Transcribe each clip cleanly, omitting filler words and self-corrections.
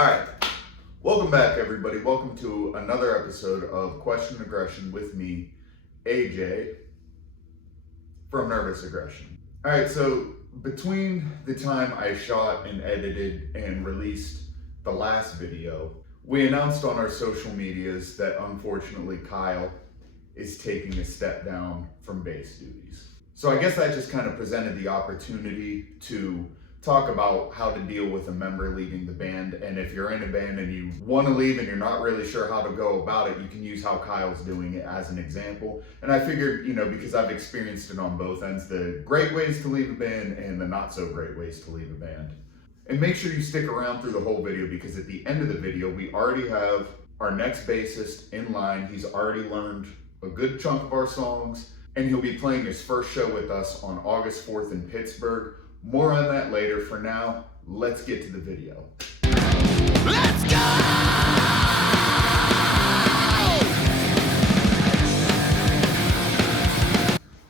All right, welcome back, everybody. Welcome to another episode of Question Aggression with me, AJ, from Nervous Aggression. All right, so between the time I shot and edited and released the last video, we announced on our social medias that unfortunately Kyle is taking a step down from bass duties. So I guess that just kind of presented the opportunity to talk about how to deal with a member leaving the band. And if you're in a band and you want to leave and you're not really sure how to go about it, you can use how Kyle's doing it as an example. And I figured, because I've experienced it on both ends, the great ways to leave a band and the not so great ways to leave a band. And make sure you stick around through the whole video, because at the end of the video, we already have our next bassist in line. He's already learned a good chunk of our songs, and he'll be playing his first show with us on August 4th in Pittsburgh. More on that later. For now, let's get to the video. Let's go!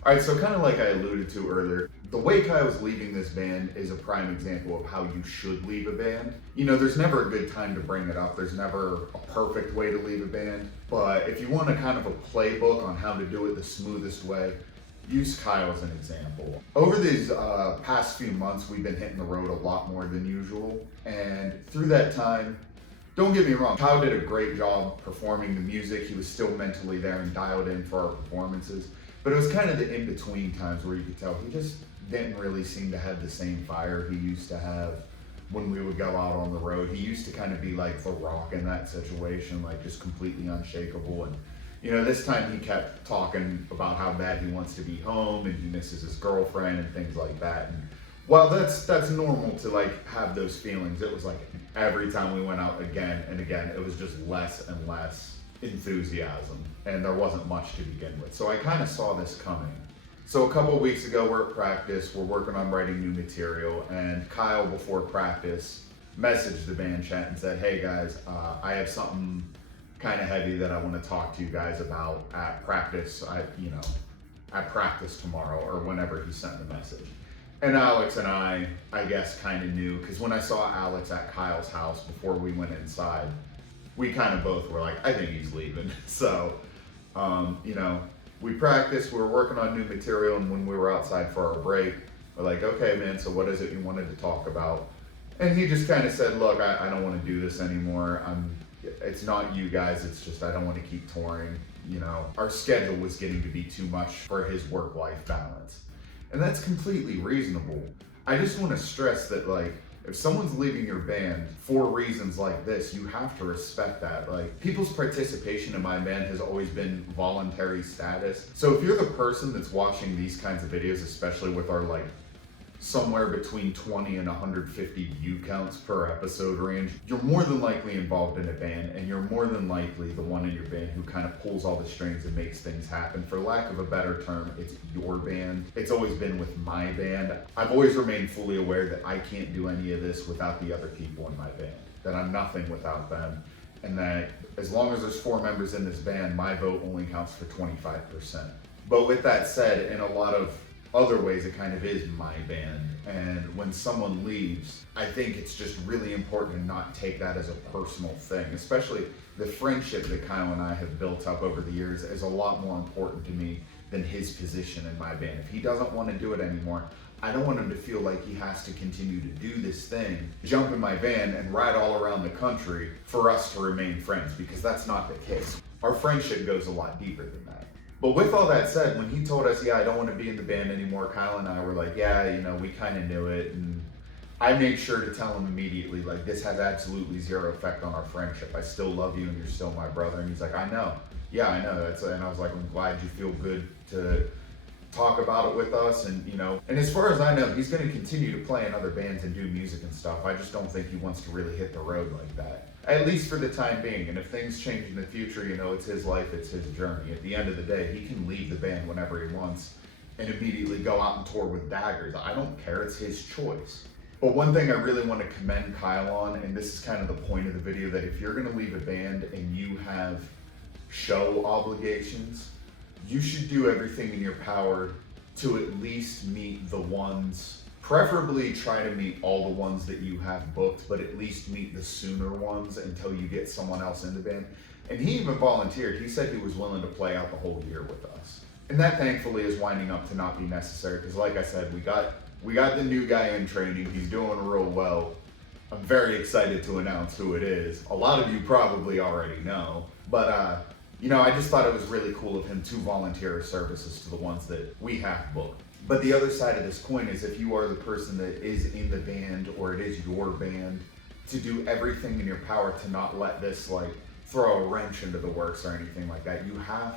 All right, so kind of like I alluded to earlier, the way Kyle's leaving this band is a prime example of how you should leave a band. There's never a good time to bring it up. There's never a perfect way to leave a band. But if you want a kind of a playbook on how to do it the smoothest way, use Kyle as an example. Over these past few months, we've been hitting the road a lot more than usual. And through that time, don't get me wrong, Kyle did a great job performing the music. He was still mentally there and dialed in for our performances. But it was kind of the in-between times where you could tell he just didn't really seem to have the same fire he used to have when we would go out on the road. He used to kind of be like The Rock in that situation, like just completely unshakable. And this time he kept talking about how bad he wants to be home and he misses his girlfriend and things like that. And while that's normal to like have those feelings, it was like every time we went out again and again, it was just less and less enthusiasm, and there wasn't much to begin with. So I kind of saw this coming. So a couple of weeks ago, we're at practice, we're working on writing new material, and Kyle, before practice, messaged the band chat and said, "Hey guys, I have something kind of heavy that I want to talk to you guys about at practice. At practice tomorrow," or whenever he sent the message. And Alex and I guess kind of knew, because when I saw Alex at Kyle's house before we went inside, we kind of both were like, I think he's leaving. So, we practiced, we were working on new material, and when we were outside for our break, we're like, okay, man, so what is it you wanted to talk about? And he just kind of said, look, I don't want to do this anymore. It's not you guys, it's just I don't want to keep touring. Our schedule was getting to be too much for his work-life balance. And that's completely reasonable. I just want to stress that, if someone's leaving your band for reasons like this, you have to respect that. People's participation in my band has always been voluntary status. So if you're the person that's watching these kinds of videos, especially with our somewhere between 20 and 150 view counts per episode range, you're more than likely involved in a band, and you're more than likely the one in your band who kind of pulls all the strings and makes things happen. For lack of a better term, it's your band. It's always been with my band. I've always remained fully aware that I can't do any of this without the other people in my band, that I'm nothing without them, and that as long as there's 4 members in this band, my vote only counts for 25%. But with that said, in a lot of other ways, it kind of is my band. And when someone leaves, I think it's just really important to not take that as a personal thing. Especially the friendship that Kyle and I have built up over the years is a lot more important to me than his position in my band. If he doesn't want to do it anymore, I don't want him to feel like he has to continue to do this thing, jump in my van and ride all around the country for us to remain friends, because that's not the case. Our friendship goes a lot deeper than that. But with all that said, when he told us, I don't want to be in the band anymore, Kyle and I were like, we kind of knew it. And I made sure to tell him immediately, this has absolutely zero effect on our friendship. I still love you and you're still my brother. And he's like, I know. Yeah, I know. And I was like, I'm glad you feel good to talk about it with us. And, and as far as I know, he's going to continue to play in other bands and do music and stuff. I just don't think he wants to really hit the road like that, at least for the time being. And if things change in the future, it's his life, it's his journey. At the end of the day, he can leave the band whenever he wants and immediately go out and tour with Daggers. I don't care, it's his choice. But one thing I really want to commend Kyle on, and this is kind of the point of the video, that if you're going to leave a band and you have show obligations, you should do everything in your power to at least meet the ones Preferably try to meet all the ones that you have booked, but at least meet the sooner ones until you get someone else in the band. And he even volunteered. He said he was willing to play out the whole year with us. And that thankfully is winding up to not be necessary because like I said, we got the new guy in training. He's doing real well. I'm very excited to announce who it is. A lot of you probably already know, but I just thought it was really cool of him to volunteer his services to the ones that we have booked. But the other side of this coin is if you are the person that is in the band or it is your band, to do everything in your power to not let this like throw a wrench into the works or anything like that. You have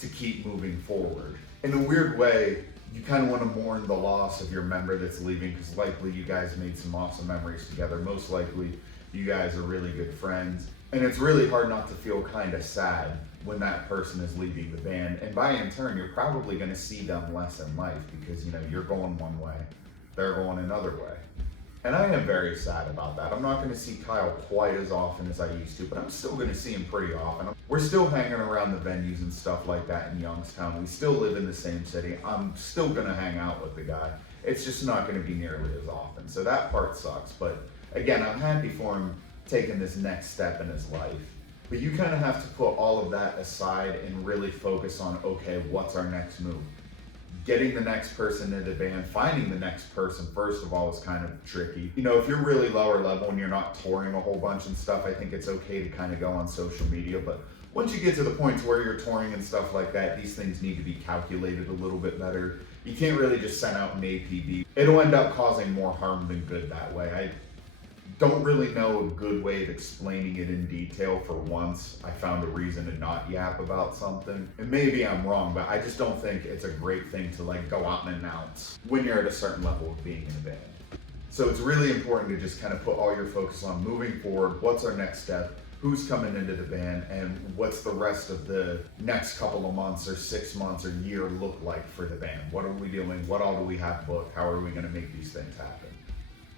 to keep moving forward. In a weird way, you kind of want to mourn the loss of your member that's leaving because likely you guys made some awesome memories together. Most likely you guys are really good friends. And it's really hard not to feel kind of sad when that person is leaving the band. And by in turn, you're probably going to see them less in life because, you're going one way, they're going another way. And I am very sad about that. I'm not going to see Kyle quite as often as I used to, but I'm still going to see him pretty often. We're still hanging around the venues and stuff like that in Youngstown. We still live in the same city. I'm still going to hang out with the guy. It's just not going to be nearly as often. So that part sucks. But again, I'm happy for him taking this next step in his life. But you kind of have to put all of that aside and really focus on, okay, what's our next move? Getting the next person into the band, finding the next person, first of all, is kind of tricky. If you're really lower level and you're not touring a whole bunch and stuff, I think it's okay to kind of go on social media. But once you get to the point where you're touring and stuff like that, these things need to be calculated a little bit better. You can't really just send out an APB. It'll end up causing more harm than good that way. I don't really know a good way of explaining it in detail. For once, I found a reason to not yap about something. And maybe I'm wrong, but I just don't think it's a great thing to go out and announce when you're at a certain level of being in a band. So it's really important to just kind of put all your focus on moving forward. What's our next step? Who's coming into the band? And what's the rest of the next couple of months or 6 months or year look like for the band? What are we doing? What all do we have booked? How are we going to make these things happen?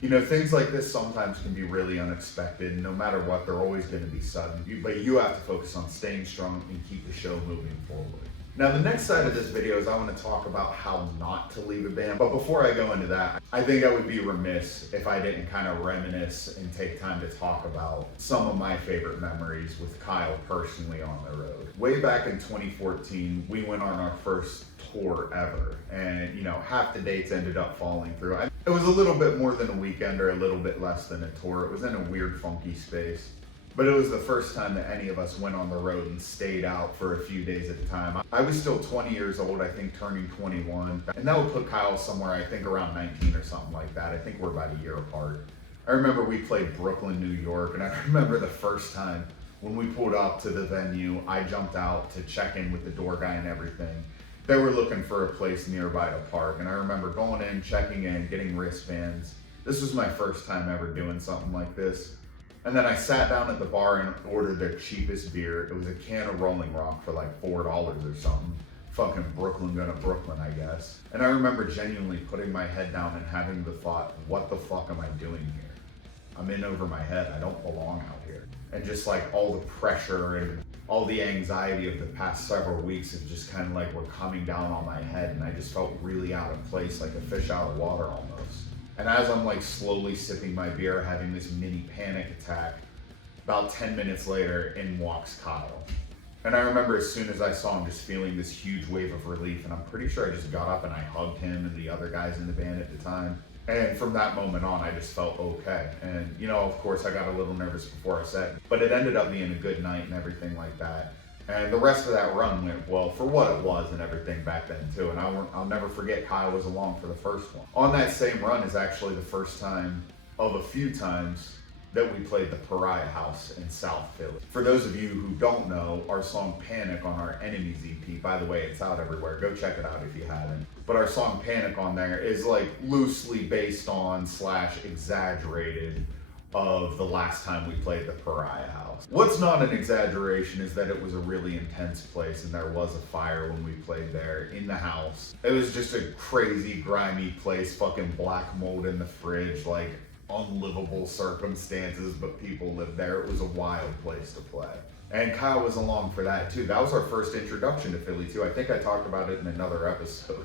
Things like this sometimes can be really unexpected. No matter what, they're always going to be sudden. But you have to focus on staying strong and keep the show moving forward. Now, the next side of this video is I want to talk about how not to leave a band. But before I go into that, I think I would be remiss if I didn't kind of reminisce and take time to talk about some of my favorite memories with Kyle personally on the road. Way back in 2014, we went on our first tour ever. And, half the dates ended up falling through. It was a little bit more than a weekend or a little bit less than a tour. It was in a weird, funky space. But it was the first time that any of us went on the road and stayed out for a few days at a time. I was still 20 years old, I think turning 21. And that would put Kyle somewhere, I think around 19 or something like that. I think we're about a year apart. I remember we played Brooklyn, New York, and I remember the first time when we pulled up to the venue, I jumped out to check in with the door guy and everything. They were looking for a place nearby to park, and I remember going in, checking in, getting wristbands. This was my first time ever doing something like this. And then I sat down at the bar and ordered their cheapest beer. It was a can of Rolling Rock for like $4 or something. Fucking Brooklyn gonna Brooklyn, I guess. And I remember genuinely putting my head down and having the thought, what the fuck am I doing here? I'm in over my head. I don't belong out here. And just all the pressure and all the anxiety of the past several weeks of just kind of were coming down on my head, and I just felt really out of place, like a fish out of water almost. And as I'm slowly sipping my beer, having this mini panic attack, about 10 minutes later, in walks Kyle. And I remember as soon as I saw him, just feeling this huge wave of relief, and I'm pretty sure I just got up and I hugged him and the other guys in the band at the time. And from that moment on, I just felt okay. And, of course, I got a little nervous before I said, but it ended up being a good night and everything like that. And the rest of that run went well for what it was and everything back then too. And I'll never forget Kyle was along for the first one. On that same run is actually the first time of a few times that we played the Pariah House in South Philly. For those of you who don't know, our song Panic on our Enemies EP, by the way, it's out everywhere. Go check it out if you haven't. But our song Panic on there is loosely based on / exaggerated of the last time we played the Pariah House. What's not an exaggeration is that it was a really intense place and there was a fire when we played there in the house. It was just a crazy, grimy place, fucking black mold in the fridge, unlivable circumstances, but people lived there. It was a wild place to play. And Kyle was along for that too. That was our first introduction to Philly too. I think I talked about it in another episode.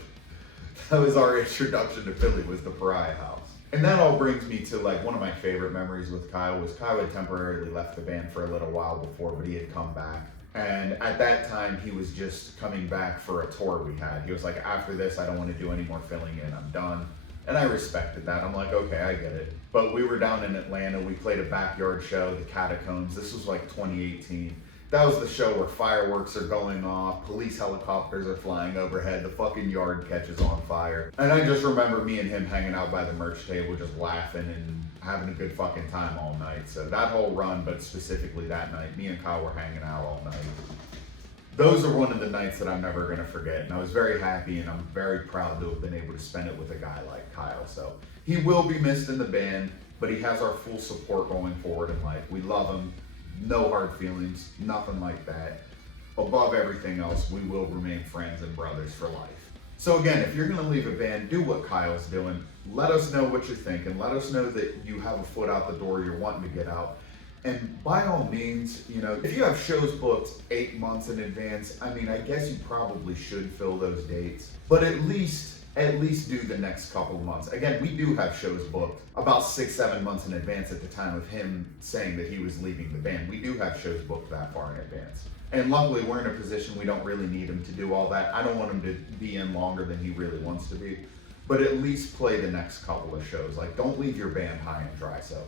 That was our introduction to Philly, was the Pariah House. And that all brings me to like one of my favorite memories with Kyle was Kyle had temporarily left the band for a little while before, but he had come back. And at that time, he was just coming back for a tour we had. He was like, after this, I don't want to do any more filling in, I'm done. And I respected that. I'm like, okay, I get it. But we were down in Atlanta. We played a backyard show, the Catacombs. This was like 2018. That was the show where fireworks are going off, police helicopters are flying overhead, the fucking yard catches on fire. And I just remember me and him hanging out by the merch table, just laughing and having a good fucking time all night. So that whole run, but specifically that night, me and Kyle were hanging out all night. Those are one of the nights that I'm never gonna forget, and I was very happy and I'm very proud to have been able to spend it with a guy like Kyle. So he will be missed in the band, but he has our full support going forward in life. We love him, no hard feelings, nothing like that. Above everything else, we will remain friends and brothers for life. So again, if you're gonna leave a band, do what Kyle's doing. Let us know what you're thinking. Let us know that you have a foot out the door, you're wanting to get out. And by all means, you know, if you have shows booked 8 months in advance, I mean, I guess you probably should fill those dates. But at least do the next couple of months. Again, we do have shows booked about 6-7 months in advance at the time of him saying that he was leaving the band. We do have shows booked that far in advance. And luckily, we're in a position we don't really need him to do all that. I don't want him to be in longer than he really wants to be. But at least play the next couple of shows. Like, don't leave your band high and dry. So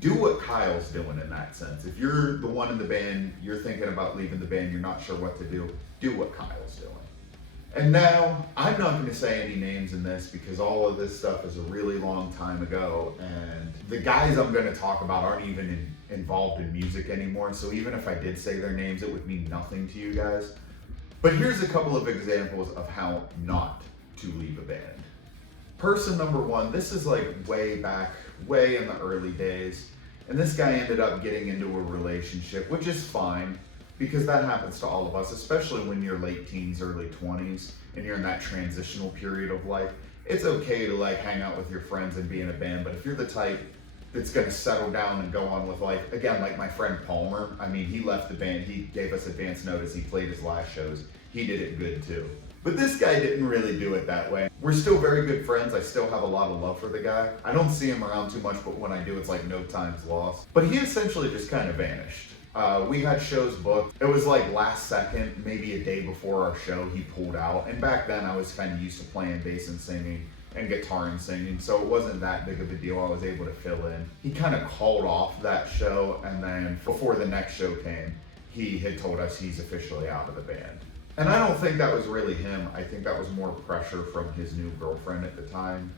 do what Kyle's doing in that sense. If you're the one in the band, you're thinking about leaving the band, you're not sure what to do what Kyle's doing. And now, I'm not gonna say any names in this because all of this stuff is a really long time ago, and the guys I'm gonna talk about aren't even involved in music anymore, so even if I did say their names, it would mean nothing to you guys. But here's a couple of examples of how not to leave a band. Person number one, this is like way back, way in the early days, and this guy ended up getting into a relationship, which is fine, because that happens to all of us, especially when you're late teens, early 20s, and you're in that transitional period of life. It's okay to like hang out with your friends and be in a band, but if you're the type that's gonna settle down and go on with life, again, like my friend Palmer, I mean, he left the band, he gave us advance notice, he played his last shows, he did it good too. But this guy didn't really do it that way. We're still very good friends. I still have a lot of love for the guy. I don't see him around too much, but when I do, it's like no time's lost. But he essentially just kind of vanished. We had shows booked. It was like last second, maybe a day before our show, he pulled out. And back then I was kind of used to playing bass and singing and guitar and singing, so it wasn't that big of a deal. I was able to fill in. He kind of called off that show, and then before the next show came, he had told us he's officially out of the band. And I don't think that was really him. I think that was more pressure from his new girlfriend at the time.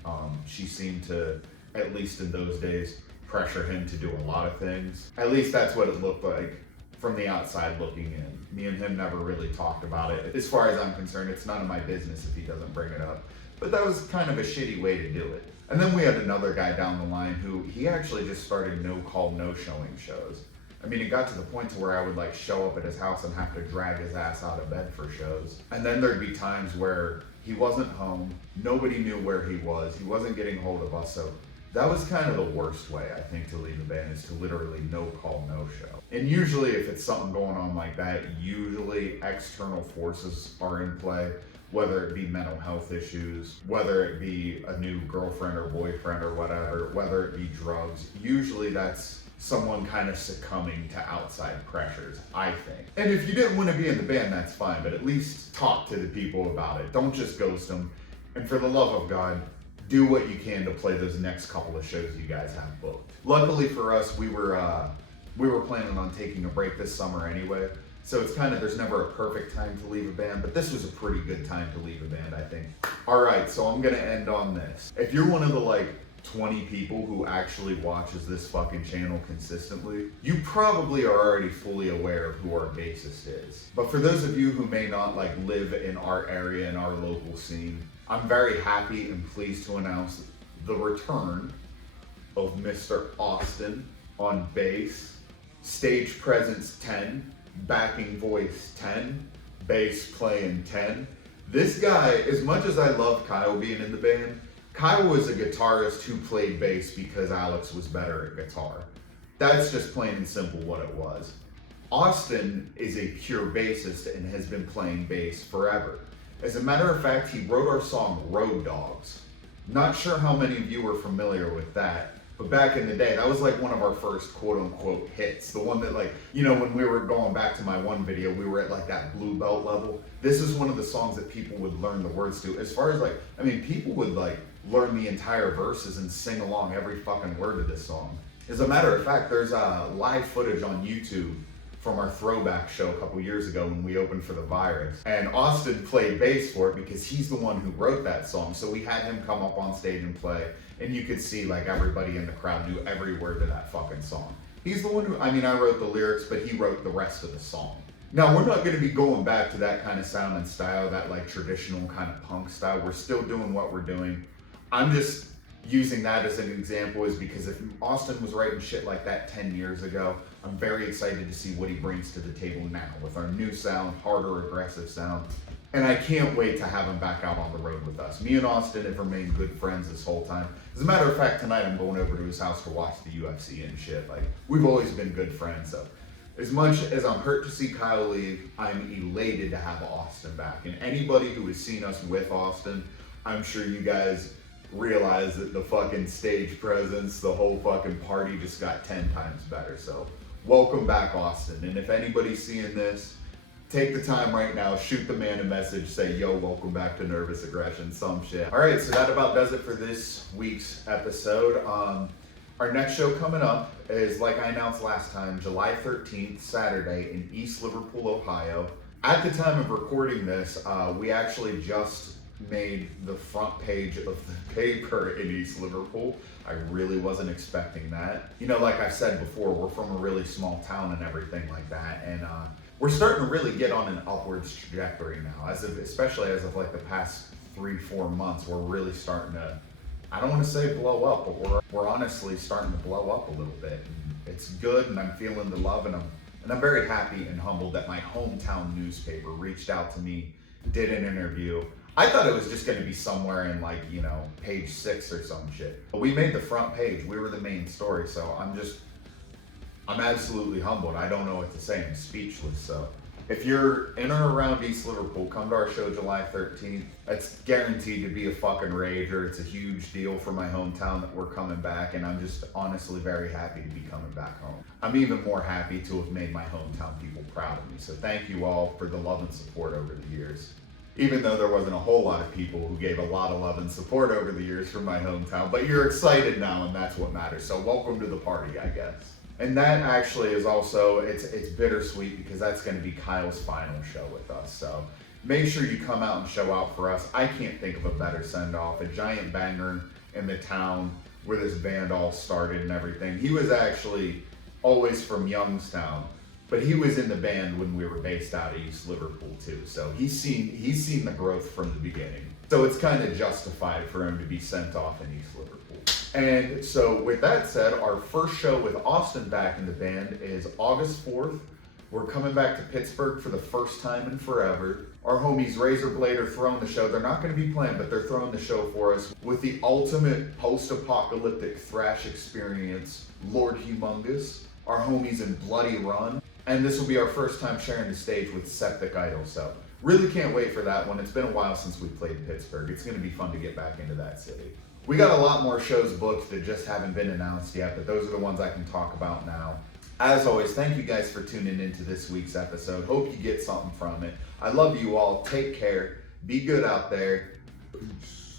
She seemed to, at least in those days, pressure him to do a lot of things. At least that's what it looked like from the outside looking in. Me and him never really talked about it. As far as I'm concerned, it's none of my business if he doesn't bring it up. But that was kind of a shitty way to do it. And then we had another guy down the line who, he actually just started no-call, no-showing shows. I mean, it got to the point to where I would like show up at his house and have to drag his ass out of bed for shows. And then there'd be times where he wasn't home, nobody knew where he wasn't getting hold of us, so that was kind of the worst way, I think, to leave a band, is to literally no call, no show. And usually if it's something going on like that, usually external forces are in play, whether it be mental health issues, whether it be a new girlfriend or boyfriend or whatever, whether it be drugs. Usually that's someone kind of succumbing to outside pressures, I think. And if you didn't want to be in the band, that's fine, but at least talk to the people about it. Don't just ghost them. And for the love of God, do what you can to play those next couple of shows you guys have booked. Luckily for us, we were planning on taking a break this summer anyway, so it's kind of, there's never a perfect time to leave a band, but this was a pretty good time to leave a band, I think. All right, so I'm gonna end on this. If you're one of the like 20 people who actually watches this fucking channel consistently, you probably are already fully aware of who our bassist is. But for those of you who may not like live in our area, in our local scene, I'm very happy and pleased to announce the return of Mr. Austin on bass, stage presence 10, backing voice 10, bass playing 10. This guy, as much as I love Kyle being in the band, Kyle was a guitarist who played bass because Alex was better at guitar. That's just plain and simple what it was. Austin is a pure bassist and has been playing bass forever. As a matter of fact, he wrote our song Road Dogs. Not sure how many of you are familiar with that, but back in the day, that was like one of our first quote unquote hits. The one that, like, you know, when we were going back to my one video, we were at like that blue belt level. This is one of the songs that people would learn the words to. As far as like, I mean, people would like learn the entire verses and sing along every fucking word of this song. As a matter of fact, there's live footage on YouTube from our throwback show a couple years ago when we opened for The Virus. And Austin played bass for it because he's the one who wrote that song. So we had him come up on stage and play, and you could see like everybody in the crowd knew every word to that fucking song. He's the one who, I mean, I wrote the lyrics, but he wrote the rest of the song. Now, we're not gonna be going back to that kind of sound and style, that like traditional kind of punk style. We're still doing what we're doing. I'm just using that as an example is because if Austin was writing shit like that 10 years ago, I'm very excited to see what he brings to the table now with our new sound, harder, aggressive sound. And I can't wait to have him back out on the road with us. Me and Austin have remained good friends this whole time. As a matter of fact, tonight I'm going over to his house to watch the UFC and shit. Like, we've always been good friends, so. As much as I'm hurt to see Kyle leave, I'm elated to have Austin back. And anybody who has seen us with Austin, I'm sure you guys realize that the fucking stage presence, the whole fucking party just got 10 times better. So welcome back, Austin. And if anybody's seeing this, take the time right now, shoot the man a message, say, yo, welcome back to Nervous Aggression, some shit. All right, so that about does it for this week's episode. Our next show coming up is, like I announced last time, July 13th, Saturday in East Liverpool, Ohio. At the time of recording this, we actually just made the front page of the paper in East Liverpool. I really wasn't expecting that. You know, like I've said before, we're from a really small town and everything like that, and we're starting to really get on an upwards trajectory now, especially as of like the past 3-4 months. We're really starting to, I don't want to say blow up, but we're honestly starting to blow up a little bit. It's good, and I'm feeling the love, and I'm very happy and humbled that my hometown newspaper reached out to me, did an interview. I thought it was just going to be somewhere in like, you know, page 6 or some shit. But we made the front page. We were the main story. So I'm absolutely humbled. I don't know what to say. I'm speechless. So if you're in or around East Liverpool, come to our show July 13th. It's guaranteed to be a fucking rager. It's a huge deal for my hometown that we're coming back. And I'm just honestly very happy to be coming back home. I'm even more happy to have made my hometown people proud of me. So thank you all for the love and support over the years. Even though there wasn't a whole lot of people who gave a lot of love and support over the years from my hometown, but you're excited now, and that's what matters. So welcome to the party, I guess. And that actually is also, it's bittersweet because that's going to be Kyle's final show with us. So make sure you come out and show out for us. I can't think of a better send-off, a giant banger in the town where this band all started and everything. He was actually always from Youngstown, but he was in the band when we were based out of East Liverpool too. So he's seen the growth from the beginning. So it's kind of justified for him to be sent off in East Liverpool. And so with that said, our first show with Austin back in the band is August 4th. We're coming back to Pittsburgh for the first time in forever. Our homies Razorblade are throwing the show. They're not going to be playing, but they're throwing the show for us with the ultimate post-apocalyptic thrash experience, Lord Humongous, our homies in Bloody Run. And this will be our first time sharing the stage with Septic Idol, so really can't wait for that one. It's been a while since we played in Pittsburgh. It's going to be fun to get back into that city. We got a lot more shows booked that just haven't been announced yet, but those are the ones I can talk about now. As always, thank you guys for tuning into this week's episode. Hope you get something from it. I love you all. Take care. Be good out there. Peace.